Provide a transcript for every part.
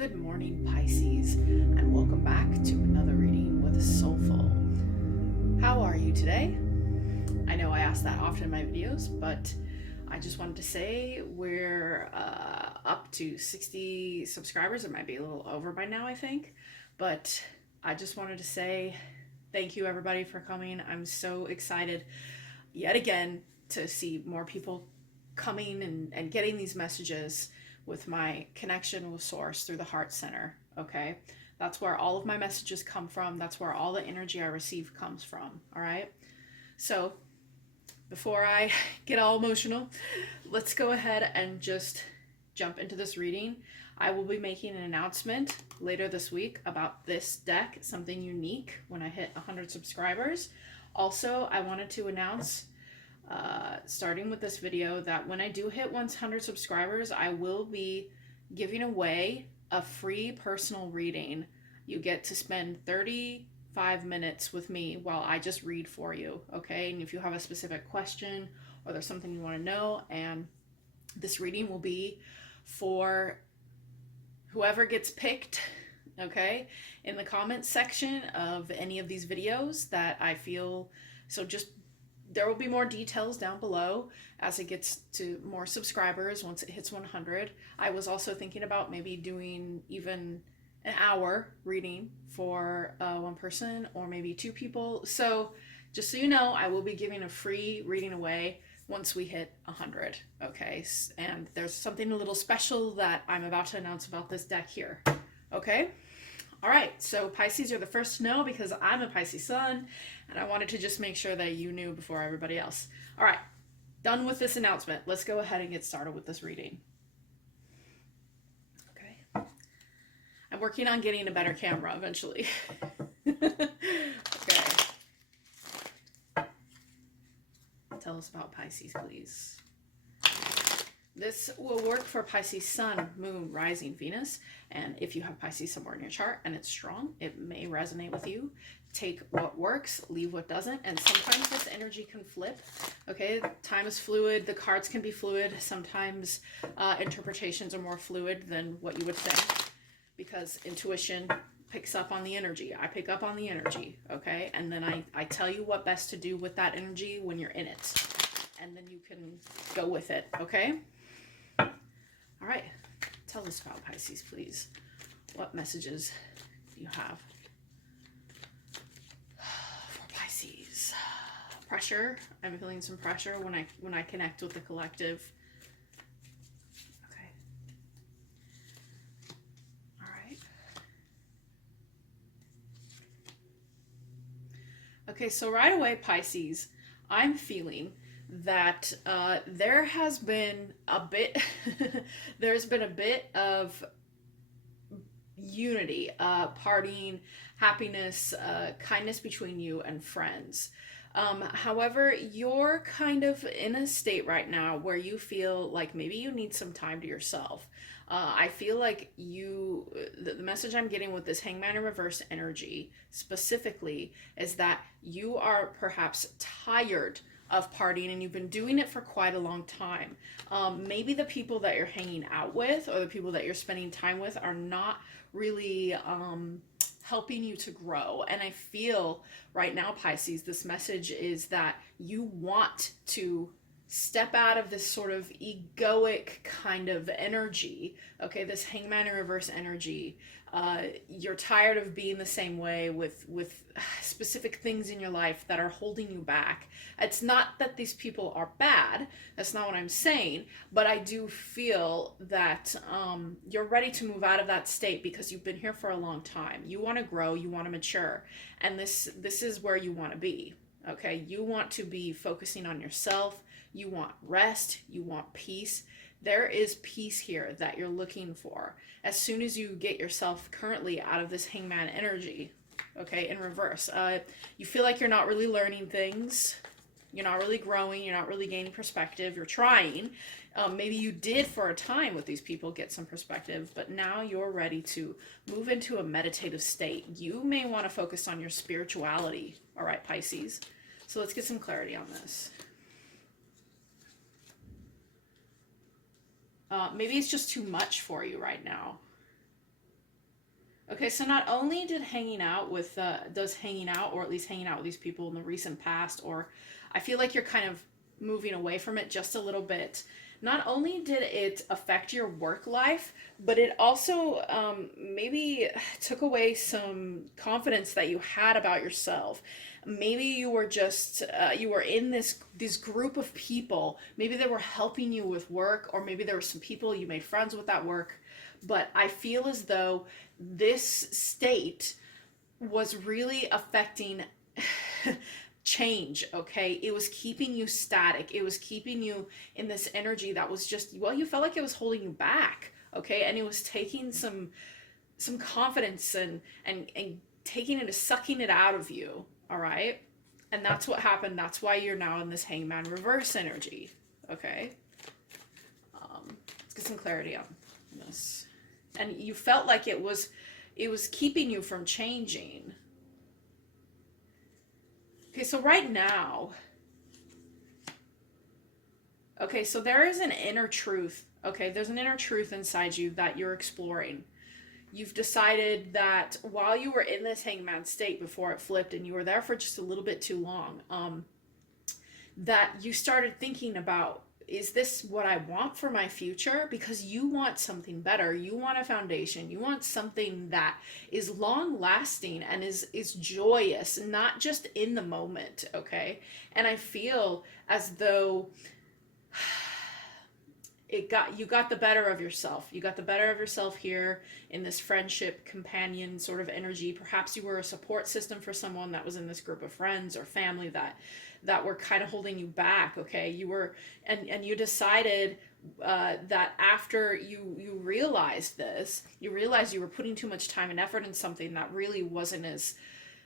Good morning, Pisces, and welcome back to another reading with Soulful. How are you today? I know I ask that often in my videos, but I just wanted to say we're up to 60 subscribers. It might be a little over by now, I think, but I just wanted to say thank you, everybody, for coming. I'm so excited yet again to see more people coming and getting these messages with my connection with Source through the Heart Center, okay? That's where all of my messages come from. That's where all the energy I receive comes from, all right? So before I get all emotional, let's go ahead and just jump into this reading. I will be making an announcement later this week about this deck, something unique when I hit 100 subscribers. Also, I wanted to announce starting with this video that when I do hit 100 subscribers, I will be giving away a free personal reading. You get to spend 35 minutes with me while I just read for you, okay? And if you have a specific question or there's something you want to know, and this reading will be for whoever gets picked, okay, in the comments section of any of these videos that I feel. So just there will be more details down below as it gets to more subscribers once it hits 100. I was also thinking about maybe doing even an hour reading for one person or maybe two people. So just so you know, I will be giving a free reading away once we hit 100, okay? And there's something a little special that I'm about to announce about this deck here, okay? All right, so Pisces, you're the first to know because I'm a Pisces sun, and I wanted to just make sure that you knew before everybody else. All right, done with this announcement. Let's go ahead and get started with this reading. Okay. I'm working on getting a better camera eventually. Okay. Tell us about Pisces, please. This will work for Pisces Sun, Moon, Rising, Venus, and if you have Pisces somewhere in your chart and it's strong, it may resonate with you. Take what works, leave what doesn't, and sometimes this energy can flip, okay? Time is fluid, the cards can be fluid, sometimes interpretations are more fluid than what you would think, because intuition picks up on the energy. I pick up on the energy, okay? And then I tell you what best to do with that energy when you're in it, and then you can go with it, okay? All right, tell us about Pisces, please. What messages do you have for Pisces? Pressure. I'm feeling some pressure when I connect with the collective. Okay. All right. Okay, so right away, Pisces, I'm feeling that there has been a bit there's been a bit of unity, partying, happiness, kindness between you and friends. However, you're kind of in a state right now where you feel like maybe you need some time to yourself. I feel like the message I'm getting with this Hangman in reverse energy specifically is that you are perhaps tired of partying and you've been doing it for quite a long time. Maybe the people that you're hanging out with or the people that you're spending time with are not really helping you to grow. And I feel right now, Pisces, this message is that you want to step out of this sort of egoic kind of energy, okay, this Hangman in reverse energy. You're tired of being the same way with specific things in your life that are holding you back. It's not that these people are bad, that's not what I'm saying, but I do feel that you're ready to move out of that state because you've been here for a long time. You want to grow, you want to mature, and this is where you want to be, okay? You want to be focusing on yourself, you want rest, you want peace. There is peace here that you're looking for. As soon as you get yourself currently out of this Hangman energy, okay, in reverse, you feel like you're not really learning things, you're not really growing, you're not really gaining perspective, you're trying. Maybe you did for a time with these people get some perspective, but now you're ready to move into a meditative state. You may want to focus on your spirituality, all right, Pisces? So let's get some clarity on this. Maybe it's just too much for you right now. Okay, so not only did hanging out with, does hanging out, or at least hanging out with these people in the recent past, or I feel like you're kind of moving away from it just a little bit. Not only did it affect your work life, but it also maybe took away some confidence that you had about yourself. Maybe you were just you were in this group of people. Maybe they were helping you with work, or maybe there were some people you made friends with at work. But I feel as though this state was really affecting change. Okay, it was keeping you static, it was keeping you in this energy that was just, well, you felt like it was holding you back. Okay, and it was taking some confidence and taking it, sucking it out of you. All right, and that's what happened. That's why you're now in this hangman reverse energy. Okay, let's get some clarity on this. And you felt like it was keeping you from changing. Okay, so right now, okay, so there is an inner truth. Okay, there's an inner truth inside you that you're exploring. You've decided that while you were in this hangman state before it flipped, and you were there for just a little bit too long, that you started thinking about, is this what I want for my future? Because you want something better. You want a foundation. You want something that is long lasting and is joyous, not just in the moment. Okay. And I feel as though you got the better of yourself. You got the better of yourself here in this friendship, companion sort of energy. Perhaps you were a support system for someone that was in this group of friends or family that were kind of holding you back. Okay, you were, and you decided that after you realized this, you realized you were putting too much time and effort in something that really wasn't as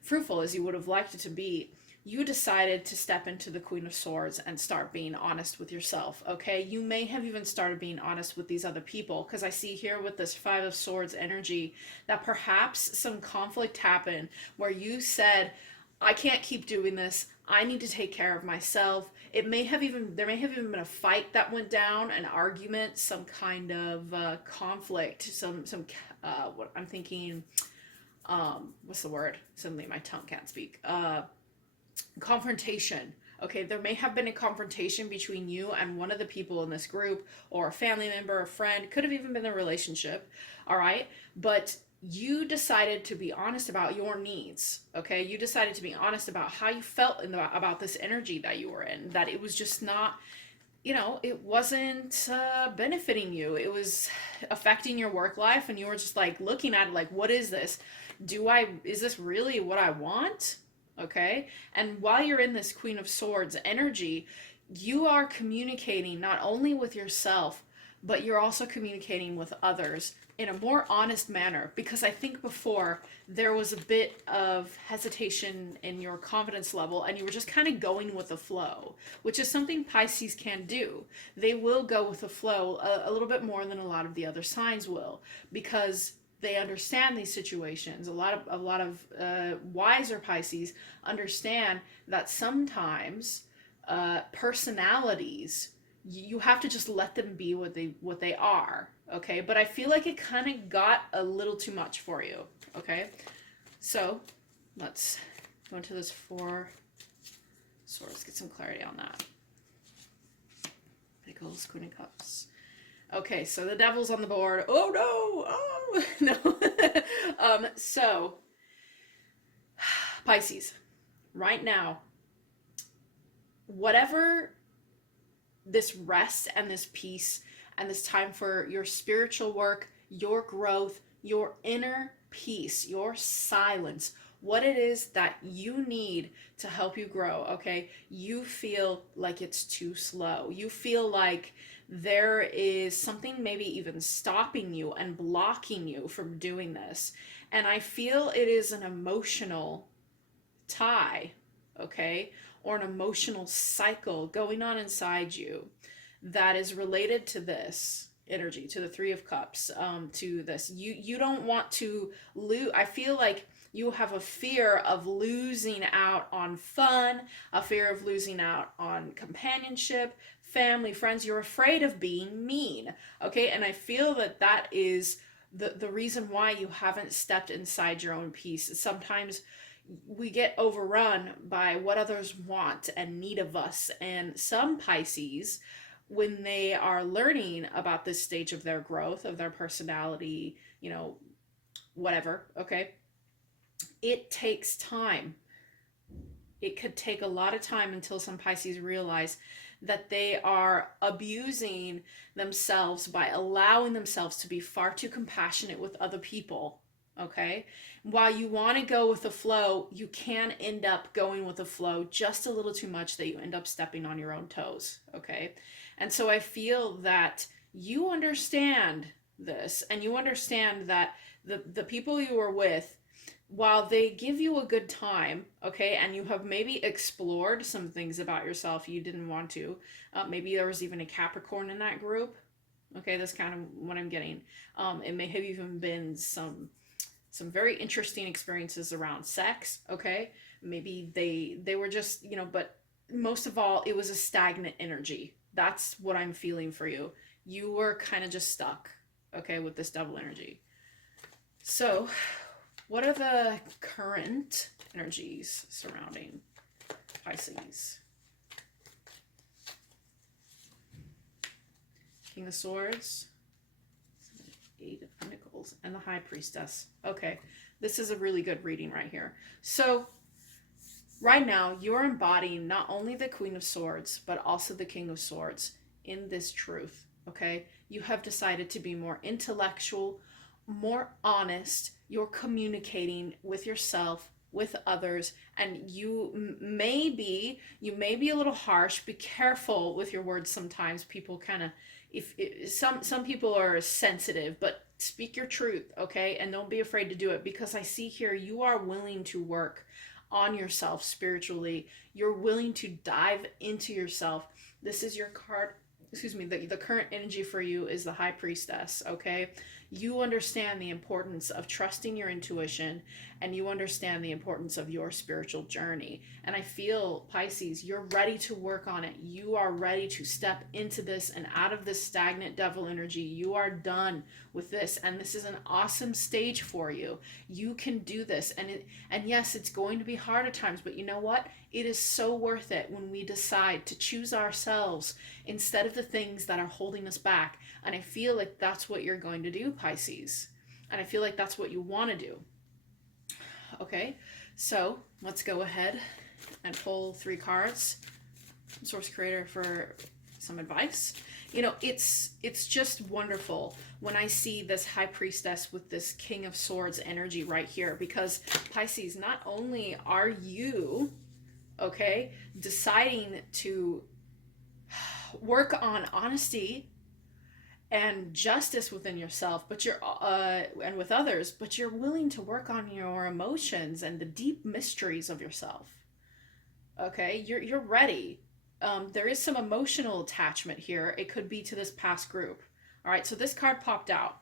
fruitful as you would have liked it to be. You decided to step into the Queen of Swords and start being honest with yourself. Okay, you may have even started being honest with these other people, because I see here with this Five of Swords energy that perhaps some conflict happened where you said, I can't keep doing this. I need to take care of myself. There may have even been a fight that went down, an argument, some kind of conflict, some what I'm thinking, what's the word? Suddenly my tongue can't speak. Confrontation. Okay, there may have been a confrontation between you and one of the people in this group, or a family member, a friend, could have even been a relationship. All right, but you decided to be honest about your needs. Okay, you decided to be honest about how you felt about this energy that you were in, that it was just not, it wasn't benefiting you. It was affecting your work life, and you were just like looking at it like, what is this? Is this really what I want? Okay, and while you're in this Queen of Swords energy, you are communicating not only with yourself, but you're also communicating with others in a more honest manner, because I think before there was a bit of hesitation in your confidence level, and you were just kind of going with the flow, which is something Pisces can do. They will go with the flow a little bit more than a lot of the other signs will, because they understand these situations. A lot of wiser Pisces understand that sometimes personalities, you have to just let them be what they are. Okay, but I feel like it kind of got a little too much for you. Okay, so let's go into this Four Swords, get some clarity on that. Big old Queen of Cups. Okay, so the Devil's on the board. Oh no! Oh no! So Pisces, right now, whatever this rest and this peace and this time for your spiritual work, your growth, your inner peace, your silence, what it is that you need to help you grow. Okay, you feel like it's too slow. You feel like there is something maybe even stopping you and blocking you from doing this. And I feel it is an emotional tie, okay, or an emotional cycle going on inside you that is related to this energy, to the Three of Cups, to this. You don't want to lose. I feel like you have a fear of losing out on fun, a fear of losing out on companionship, family, friends. You're afraid of being mean, okay? And I feel that is the reason why you haven't stepped inside your own peace. Sometimes we get overrun by what others want and need of us. And some Pisces, when they are learning about this stage of their growth, of their personality, whatever, okay, it takes time. It could take a lot of time until some Pisces realize that they are abusing themselves by allowing themselves to be far too compassionate with other people. Okay, while you want to go with the flow, you can end up going with the flow just a little too much that you end up stepping on your own toes. Okay, and so I feel that you understand this, and you understand that the people you are with, while they give you a good time, okay, and you have maybe explored some things about yourself you didn't want to, maybe there was even a Capricorn in that group, okay, that's kind of what I'm getting. It may have even been some very interesting experiences around sex, okay, maybe they were just, but most of all, it was a stagnant energy. That's what I'm feeling for you. You were kind of just stuck, okay, with this double energy. So what are the current energies surrounding Pisces? King of Swords, Eight of Pentacles, and the High Priestess. Okay, this is a really good reading right here. So right now, you're embodying not only the Queen of Swords, but also the King of Swords in this truth, okay? You have decided to be more intellectual, more honest. You're communicating with yourself, with others, and you may be a little harsh. Be careful with your words sometimes. People kind of, if some people are sensitive, but speak your truth, okay? And don't be afraid to do it, because I see here you are willing to work on yourself spiritually. You're willing to dive into yourself. This is your card, excuse me, the current energy for you is the High Priestess, okay? You understand the importance of trusting your intuition, and you understand the importance of your spiritual journey. And I feel, Pisces, you're ready to work on it. You are ready to step into this and out of this stagnant devil energy. You are done with this, and this is an awesome stage for you. You can do this, and yes, it's going to be hard at times, but you know what? It is so worth it when we decide to choose ourselves instead of the things that are holding us back. And I feel like that's what you're going to do, Pisces. And I feel like that's what you want to do. Okay, so let's go ahead and pull 3 cards, Source Creator, for some advice. It's just wonderful when I see this High Priestess with this King of Swords energy right here, because Pisces, not only are you, okay, deciding to work on honesty and justice within yourself, but you're and with others, but you're willing to work on your emotions and the deep mysteries of yourself. Okay, you're ready. There is some emotional attachment here. It could be to this past group. All right, so this card popped out.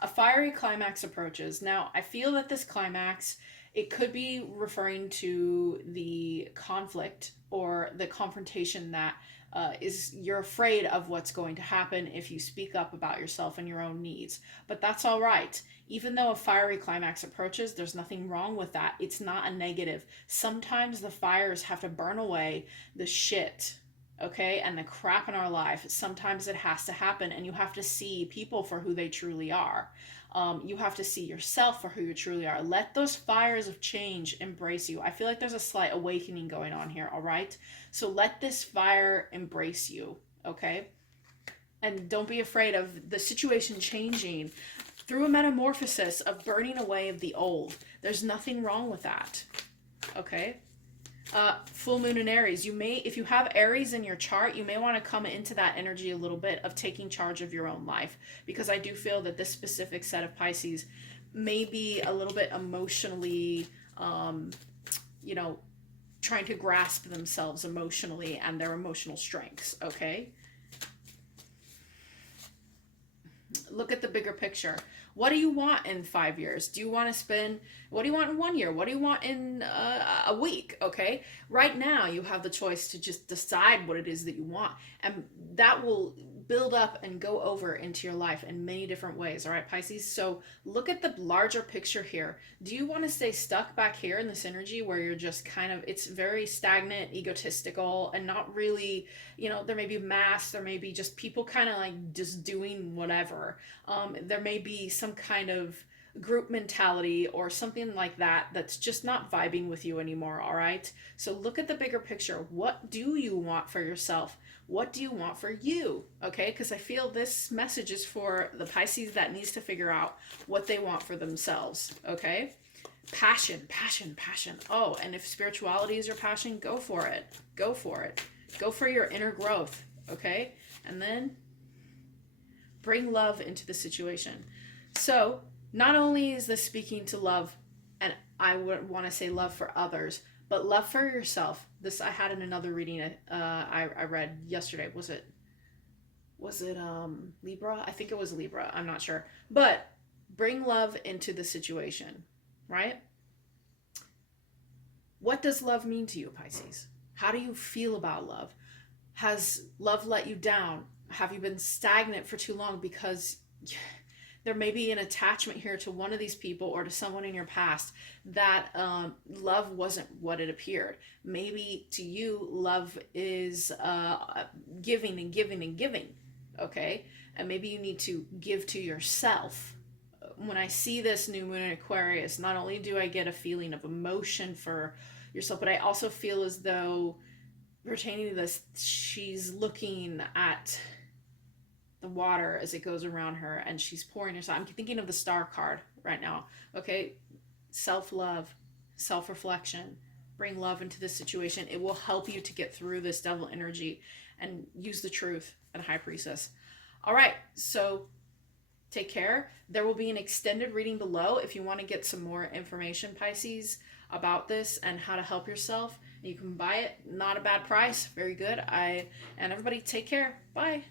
A fiery climax approaches. Now, I feel that this climax, it could be referring to the conflict or the confrontation that you're afraid of what's going to happen if you speak up about yourself and your own needs. But that's all right. Even though a fiery climax approaches, there's nothing wrong with that. It's not a negative. Sometimes the fires have to burn away the shit, okay, and the crap in our life. Sometimes it has to happen, and you have to see people for who they truly are. You have to see yourself for who you truly are. Let those fires of change embrace you. I feel like there's a slight awakening going on here, all right? So let this fire embrace you, okay? And don't be afraid of the situation changing through a metamorphosis of burning away of the old. There's nothing wrong with that, okay? Full moon in Aries. If you have Aries in your chart, you may want to come into that energy a little bit of taking charge of your own life, because I do feel that this specific set of Pisces may be a little bit emotionally, trying to grasp themselves emotionally and their emotional strengths, okay? Look at the bigger picture. What do you want in 5 years? What do you want in 1 year? What do you want in a week? Okay. Right now you have the choice to just decide what it is that you want. And that will build up and go over into your life in many different ways. All right, Pisces. So look at the larger picture here. Do you want to stay stuck back here in this energy where you're just kind of, it's very stagnant, egotistical, and not really, there may be mass, there may be just people kind of like just doing whatever. There may be some kind of group mentality or something like that that's just not vibing with you anymore. All right, so look at the bigger picture. What do you want for yourself? What do you want for you? Okay, because I feel this message is for the Pisces that needs to figure out what they want for themselves. Okay, passion, passion, passion. Oh, and if spirituality is your passion, go for it. Go for it. Go for your inner growth. Okay, and then bring love into the situation. So not only is this speaking to love, and I would want to say love for others, but love for yourself. This I had in another reading I read yesterday. Was it Libra? I think it was Libra. I'm not sure. But bring love into the situation, right? What does love mean to you, Pisces? How do you feel about love? Has love let you down? Have you been stagnant for too long because there may be an attachment here to one of these people or to someone in your past that love wasn't what it appeared. Maybe to you, love is giving and giving and giving, okay? And maybe you need to give to yourself. When I see this new moon in Aquarius, not only do I get a feeling of emotion for yourself, but I also feel as though, pertaining to this, she's looking at the water as it goes around her and she's pouring herself. I'm thinking of the Star card right now. Okay, self-love, self-reflection, bring love into this situation. It will help you to get through this devil energy and use the truth and High Priestess. All right, so take care. There will be an extended reading below if you want to get some more information, Pisces, about this and how to help yourself. You can buy it, not a bad price, very good. And everybody take care. Bye.